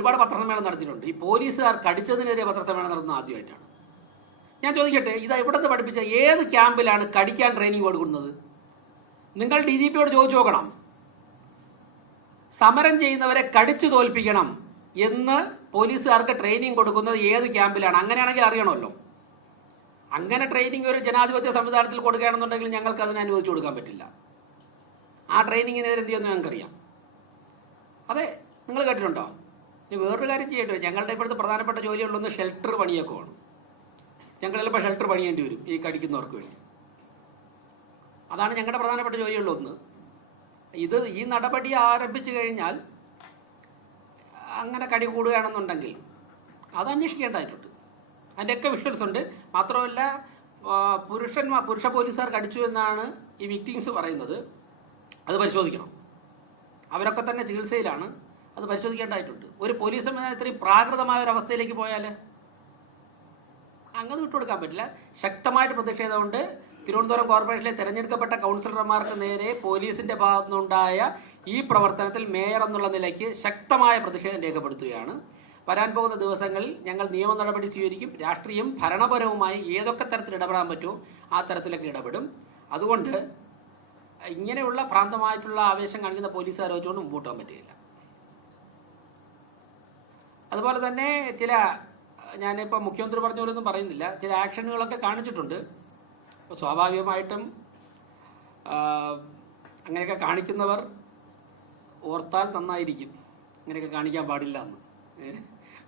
ഒരുപാട് പത്രസമ്മേളനം നടത്തിയിട്ടുണ്ട്. ഈ പോലീസുകാർ കടിച്ചതിനെതിരെ പത്രസമ്മേളനം നടത്തുന്നത് ആദ്യമായിട്ടാണ്. ഞാൻ ചോദിക്കട്ടെ, ഇത് എവിടുന്ന് പഠിപ്പിച്ച ഏത് ക്യാമ്പിലാണ് കടിക്കാൻ ട്രെയിനിങ് കൊടുക്കുന്നത്? നിങ്ങൾ DGPയോട് ചോദിച്ചു നോക്കണം. സമരം ചെയ്യുന്നവരെ കടിച്ചു തോൽപ്പിക്കണം എന്ന് പോലീസുകാർക്ക് ട്രെയിനിങ് കൊടുക്കുന്നത് ഏത് ക്യാമ്പിലാണ്? അങ്ങനെയാണെങ്കിൽ അറിയണമല്ലോ. അങ്ങനെ ട്രെയിനിങ് ഒരു ജനാധിപത്യ സംവിധാനത്തിൽ കൊടുക്കുകയാണെന്നുണ്ടെങ്കിൽ ഞങ്ങൾക്ക് അതിന് അനുവദിച്ചു കൊടുക്കാൻ പറ്റില്ല. ആ ട്രെയിനിങ്ങിനെതിരെ എന്ത് ചെയ്യുമെന്ന് ഞങ്ങൾക്കറിയാം. അതെ, നിങ്ങൾ കേട്ടിട്ടുണ്ടോ? ഇനി വേറൊരു കാര്യം ചെയ്യട്ടെ, ഞങ്ങളുടെ ഇപ്പോഴത്തെ പ്രധാനപ്പെട്ട ജോലിയുള്ളൊന്ന് ഷെൽട്ടർ പണിയൊക്കെ വേണം. ഞങ്ങൾ ചിലപ്പോൾ ഷെൽട്ടർ പണിയേണ്ടി വരും ഈ കടിക്കുന്നവർക്ക് വേണ്ടി. അതാണ് ഞങ്ങളുടെ പ്രധാനപ്പെട്ട ജോലിയുള്ളൊന്ന്. ഈ നടപടി ആരംഭിച്ചു കഴിഞ്ഞാൽ അങ്ങനെ കടി കൂടുകയാണെന്നുണ്ടെങ്കിൽ അത് അന്വേഷിക്കേണ്ടതായിട്ടുണ്ട്. അതിൻ്റെയൊക്കെ വിഷ്വൽസ് ഉണ്ട്. മാത്രമല്ല, പുരുഷ പോലീസുകാർ കടിച്ചു എന്നാണ് ഈ വിക്ടിംസ് പറയുന്നത്. അത് പരിശോധിക്കണം. അവരൊക്കെ തന്നെ ചികിത്സയിലാണ്. അത് പരിശോധിക്കേണ്ടതായിട്ടുണ്ട്. ഒരു പോലീസ് സംവിധാനം ഇത്രയും പ്രാകൃതമായ ഒരു അവസ്ഥയിലേക്ക് പോയാൽ അങ്ങനെ വിട്ടുകൊടുക്കാൻ പറ്റില്ല. ശക്തമായിട്ട് പ്രതിഷേധമുണ്ട്. തിരുവനന്തപുരം കോർപ്പറേഷനിലെ തെരഞ്ഞെടുക്കപ്പെട്ട കൗൺസിലർമാർക്ക് നേരെ പോലീസിന്റെ ഭാഗത്തുനിന്നുണ്ടായ ഈ പ്രവർത്തനത്തിൽ മേയർ എന്നുള്ള നിലയ്ക്ക് ശക്തമായ പ്രതിഷേധം രേഖപ്പെടുത്തുകയാണ്. വരാൻ പോകുന്ന ദിവസങ്ങളിൽ ഞങ്ങൾ നിയമ നടപടി സ്വീകരിക്കും. രാഷ്ട്രീയം ഭരണപരവുമായി ഏതൊക്കെ തരത്തിൽ ഇടപെടാൻ പറ്റുമോ ആ തരത്തിലൊക്കെ ഇടപെടും. അതുകൊണ്ട് ഇങ്ങനെയുള്ള ഭ്രാന്തമായിട്ടുള്ള ആവേശം കാണിക്കുന്ന പോലീസുകാരെ വെച്ചുകൊണ്ട് മുമ്പോട്ട് പോകാൻ പറ്റുകയില്ല. അതുപോലെ തന്നെ ഞാനിപ്പോൾ മുഖ്യമന്ത്രി പറഞ്ഞ പോലൊന്നും പറയുന്നില്ല, ചില ആക്ഷനുകളൊക്കെ കാണിച്ചിട്ടുണ്ട്. അപ്പോൾ സ്വാഭാവികമായിട്ടും അങ്ങനെയൊക്കെ കാണിക്കുന്നവർ ഓർത്താൽ നന്നായിരിക്കും. അങ്ങനെയൊക്കെ കാണിക്കാൻ പാടില്ല എന്ന്.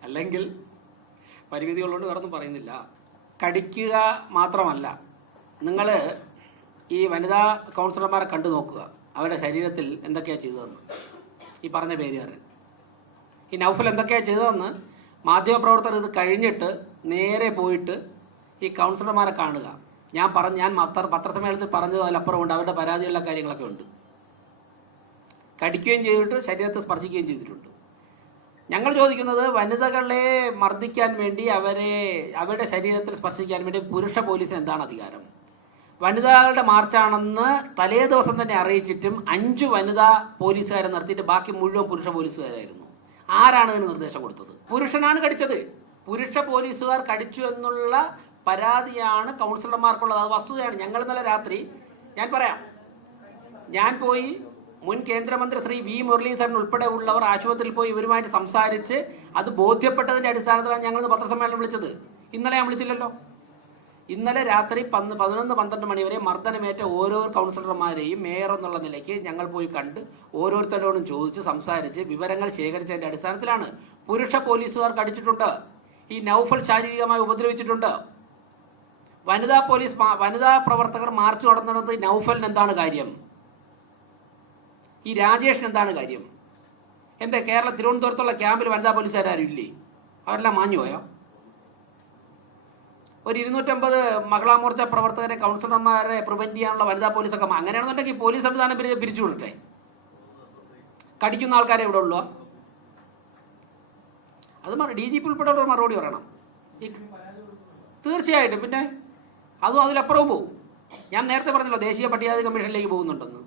അല്ലെങ്കിൽ പരിമിതികളുകൊണ്ട് വേറൊന്നും പറയുന്നില്ല. കടിക്കുക മാത്രമല്ല, നിങ്ങൾ ഈ വനിതാ കൗൺസിലർമാരെ കണ്ടു നോക്കുക. അവരുടെ ശരീരത്തിൽ എന്തൊക്കെയാണ് ചെയ്തതെന്ന് ഈ പറഞ്ഞ പേരുകാരൻ, ഈ നൗഫൽ എന്തൊക്കെയാണ് ചെയ്തതെന്ന് മാധ്യമപ്രവർത്തകർ ഇത് കഴിഞ്ഞിട്ട് നേരെ പോയിട്ട് ഈ കൗൺസിലർമാരെ കാണുക. ഞാൻ പത്രസമ്മേളനത്തിൽ പറഞ്ഞത് അതിലപ്പുറമുണ്ട്. അവരുടെ പരാതികളുടെ കാര്യങ്ങളൊക്കെ ഉണ്ട്. കടിക്കുകയും ചെയ്തിട്ട് ശരീരത്തെ സ്പർശിക്കുകയും ചെയ്തിട്ടുണ്ട്. ഞങ്ങൾ ചോദിക്കുന്നത്, വനിതകളെ മർദ്ദിക്കാൻ വേണ്ടി അവരുടെ ശരീരത്തിൽ സ്പർശിക്കാൻ വേണ്ടി പുരുഷ പോലീസിന് എന്താണ് അധികാരം? വനിതകളുടെ മാർച്ചാണെന്ന് തലേ ദിവസം തന്നെ അറിയിച്ചിട്ടും 5 വനിതാ പോലീസുകാരെ നിർത്തിയിട്ട് ബാക്കി മുഴുവൻ പുരുഷ പോലീസുകാരായിരുന്നു. ആരാണ് ഇതിന് നിർദ്ദേശം കൊടുത്തത്? പുരുഷനാണ് കടിച്ചത്. പുരുഷ പോലീസുകാർ കടിച്ചു എന്നുള്ള പരാതിയാണ് കൗൺസിലർമാർക്കുള്ളത്. അത് വസ്തുതയാണ്. ഞങ്ങൾ ഇന്നലെ രാത്രി ഞാൻ പോയി മുൻ കേന്ദ്രമന്ത്രി ശ്രീ വി മുരളീധരൻ ഉൾപ്പെടെ ഉള്ളവർ ആശുപത്രിയിൽ പോയി ഇവരുമായിട്ട് സംസാരിച്ച് അത് ബോധ്യപ്പെട്ടതിന്റെ അടിസ്ഥാനത്തിലാണ് ഞങ്ങൾ പത്രസമ്മേളനം വിളിച്ചത്. ഇന്നലെ ഞാൻ വിളിച്ചില്ലല്ലോ. ഇന്നലെ രാത്രി 11-12 മണി വരെ മർദ്ദനമേറ്റ ഓരോ കൗൺസിലർമാരെയും മേയർ എന്നുള്ള നിലയ്ക്ക് ഞങ്ങൾ പോയി കണ്ട് ഓരോരുത്തരോടും ചോദിച്ച് സംസാരിച്ച് വിവരങ്ങൾ ശേഖരിച്ചതിന്റെ അടിസ്ഥാനത്തിലാണ്. പുരുഷ പോലീസുകാർ കടിച്ചിട്ടുണ്ട്. ഈ നൗഫൽ ശാരീരികമായി ഉപദ്രവിച്ചിട്ടുണ്ട്. വനിതാ പ്രവർത്തകർ മാർച്ച് നടത്തുന്നത് നൗഫലിന് എന്താണ് കാര്യം? ഈ രാജേഷിന് എന്താണ് കാര്യം? എന്താ തിരുവനന്തപുരത്തുള്ള ക്യാമ്പിൽ വനിതാ പോലീസുകാരും ഇല്ലേ? അവരെല്ലാം മാഞ്ഞു പോയോ? ഒരു 250 മഹിളാ മോർച്ച പ്രവർത്തകരെ കൗൺസിലർമാരെ പ്രിവെന്റ് ചെയ്യാനുള്ള വനിതാ പോലീസൊക്കെ അങ്ങനെയാണെന്നുണ്ടെങ്കിൽ പോലീസ് സംവിധാനം പിരിച്ചു വിടട്ടെ. കടിക്കുന്ന ആൾക്കാരെ ഇവിടെ ഉള്ളൂ. അത് DGP ഉൾപ്പെടെ മറുപടി പറയണം. തീർച്ചയായിട്ടും. പിന്നെ അതും അതിലപ്പുറവും പോകും. ഞാൻ നേരത്തെ പറഞ്ഞല്ലോ ദേശീയ പട്ടികജാതി കമ്മീഷനിലേക്ക് പോകുന്നുണ്ടെന്ന്.